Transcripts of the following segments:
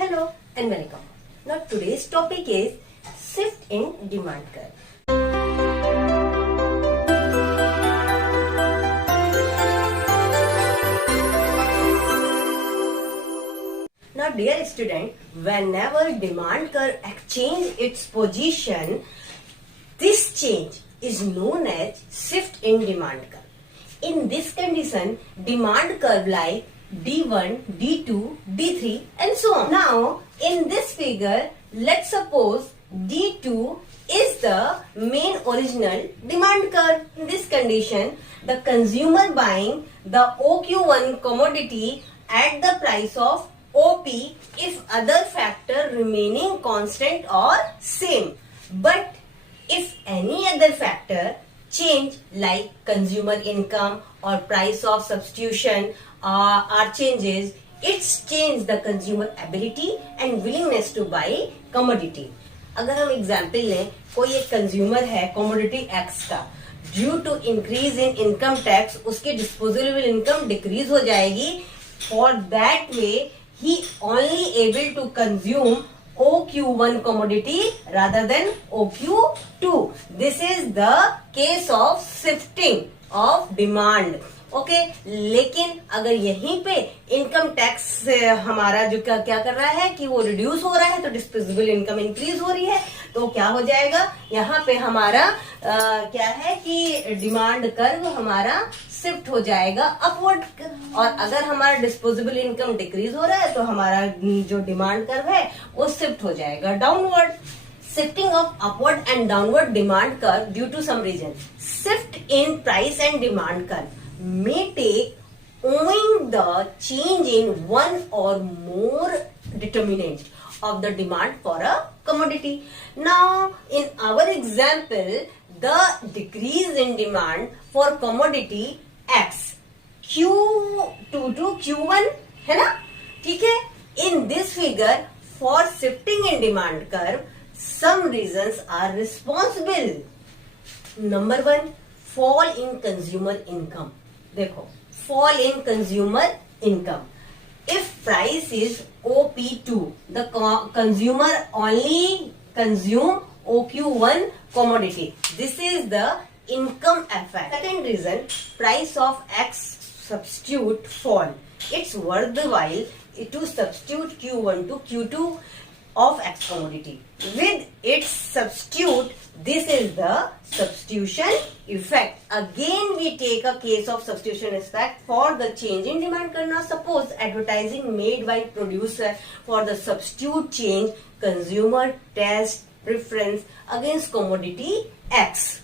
Hello and welcome. Now today's topic is shift in demand curve. Now dear student, whenever demand curve exchange its position, this change is known as shift in demand curve. In this condition, demand curve like D1, D2, D3 and so on. Now, in this figure, let's suppose D2 is the main original demand curve. In this condition, the consumer buying the OQ1 commodity at the price of OP if other factor remaining constant or same. But if any other factor change like consumer income or price of substitution are changes, it's change the consumer ability and willingness to buy commodity. अगर हम example लें, कोई एक consumer है commodity X का, due to increase in income tax उसकी disposable income decrease हो जाएगी. For that way he only able to consume OQ1 commodity rather than OQ2. This is the case of shifting of demand. Okay लेकिन अगर यहीं पे income tax हमारा जो क्या कर रहा है कि वो रिड्यूस हो रहा है, तो डिस्पोजेबल इनकम इंक्रीज हो रही है, तो क्या हो जाएगा यहाँ पे हमारा क्या है कि डिमांड कर्व हमारा शिफ्ट हो जाएगा अपवर्ड. और अगर हमारा डिस्पोजेबल इनकम डिक्रीज हो रहा है तो हमारा जो डिमांड कर्व है वो शिफ्ट हो जाएगा downward. Shifting of upward and downward demand curve due to some reason. Shift in price and demand curve may take owing the change in one or more determinants of the demand for a commodity. Now, in our example, the decrease in demand for commodity X Q2 to Q1 है ना, ठीक है. In this figure, for shifting in demand curve, some reasons are responsible. Number one, fall in consumer income. देखो, fall in consumer income. If price is OP2, the consumer only consume OQ1 commodity. This is the income effect. Second reason, price of X substitute fall. It's worthwhile to substitute Q1 to Q2 of X commodity. With its substitute, this is the substitution effect. Again, we take a case of substitution effect for the change in demand curve. Now, suppose advertising made by producer for the substitute change consumer test preference against commodity X.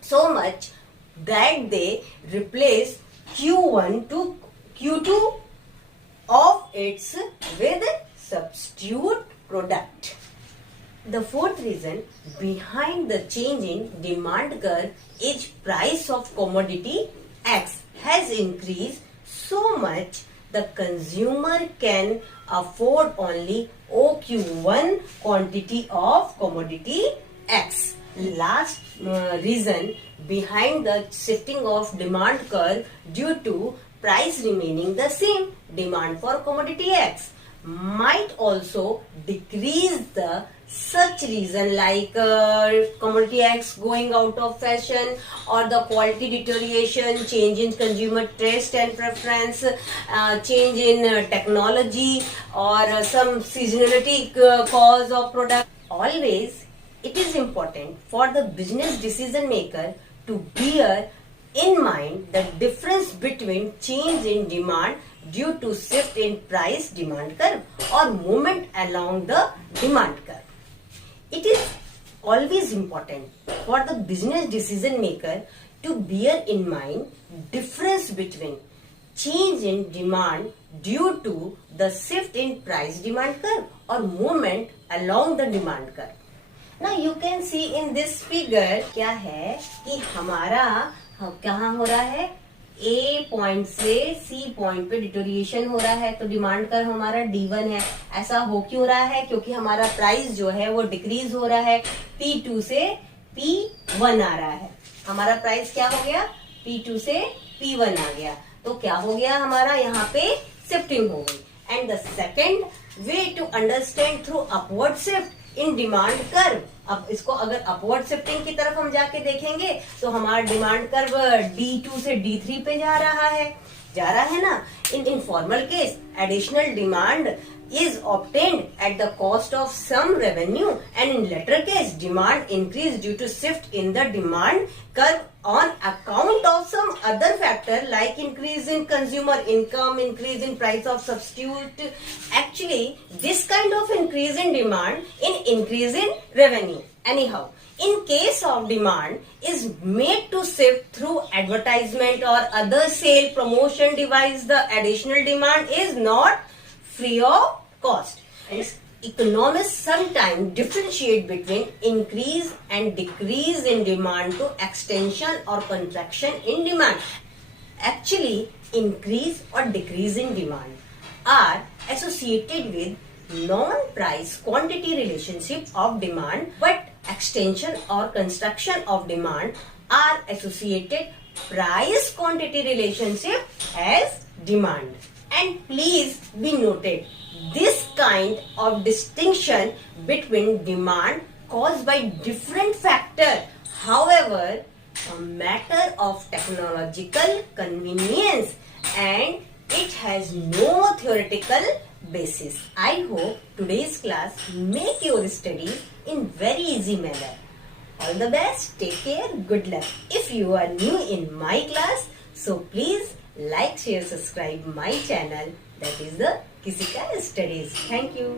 So much that they replace Q1 to Q2 of its with substitute product. The fourth reason behind the change in demand curve is price of commodity X has increased so much the consumer can afford only OQ1 quantity of commodity X. Last reason behind the shifting of demand curve due to price remaining the same, demand for commodity X might also decrease the such reason like commodity X going out of fashion or the quality deterioration, change in consumer taste and preference, change in technology or some seasonality cause of product. Always it is important for the business decision maker to bear in mind the difference between change in demand due to shift in price demand curve or movement along the demand curve. It is always important for the business decision maker to bear in mind difference between change in demand due to the shift in price demand curve or movement along the demand curve. Now you can see in this figure क्या है कि हमारा कहाँ हो रहा है, A point से C point पे डिटोरिएशन हो रहा है, तो डिमांड कर्व हमारा D1 है. ऐसा हो क्यों रहा है? क्योंकि हमारा प्राइस जो है वो डिक्रीज हो रहा है, P2 से P1 आ रहा है. हमारा प्राइस क्या हो गया? P2 से P1 आ गया. तो क्या हो गया हमारा यहाँ पे शिफ्टिंग हो गई. And the second way to understand through upward shift in demand curve. अब इसको अगर अपवर्ड शिफ्टिंग की तरफ हम जाके देखेंगे तो हमारा डिमांड कर्व D2 से D3 पे जा रहा है ना. इन informal case additional demand is obtained at the cost of some revenue, and in latter case demand increase due to shift in the demand curve on account of some other factor like increase in consumer income, increase in price of substitute. Actually this kind of increase in demand in increase in revenue. Anyhow, in case of demand is made to shift through advertisement or other sale promotion device, the additional demand is not free of cost. Economists sometimes differentiate between increase and decrease in demand to extension or contraction in demand. Actually, increase or decrease in demand are associated with non-price quantity relationship of demand, but extension or construction of demand are associated price quantity relationship as demand. And please be noted, this kind of distinction between demand caused by different factors, however, a matter of technological convenience and it has no theoretical basis. I hope today's class make your studies in very easy manner. All the best, take care, good luck. If you are new in my class, so please like, share, subscribe my channel, that is the Kisika Studies. Thank you.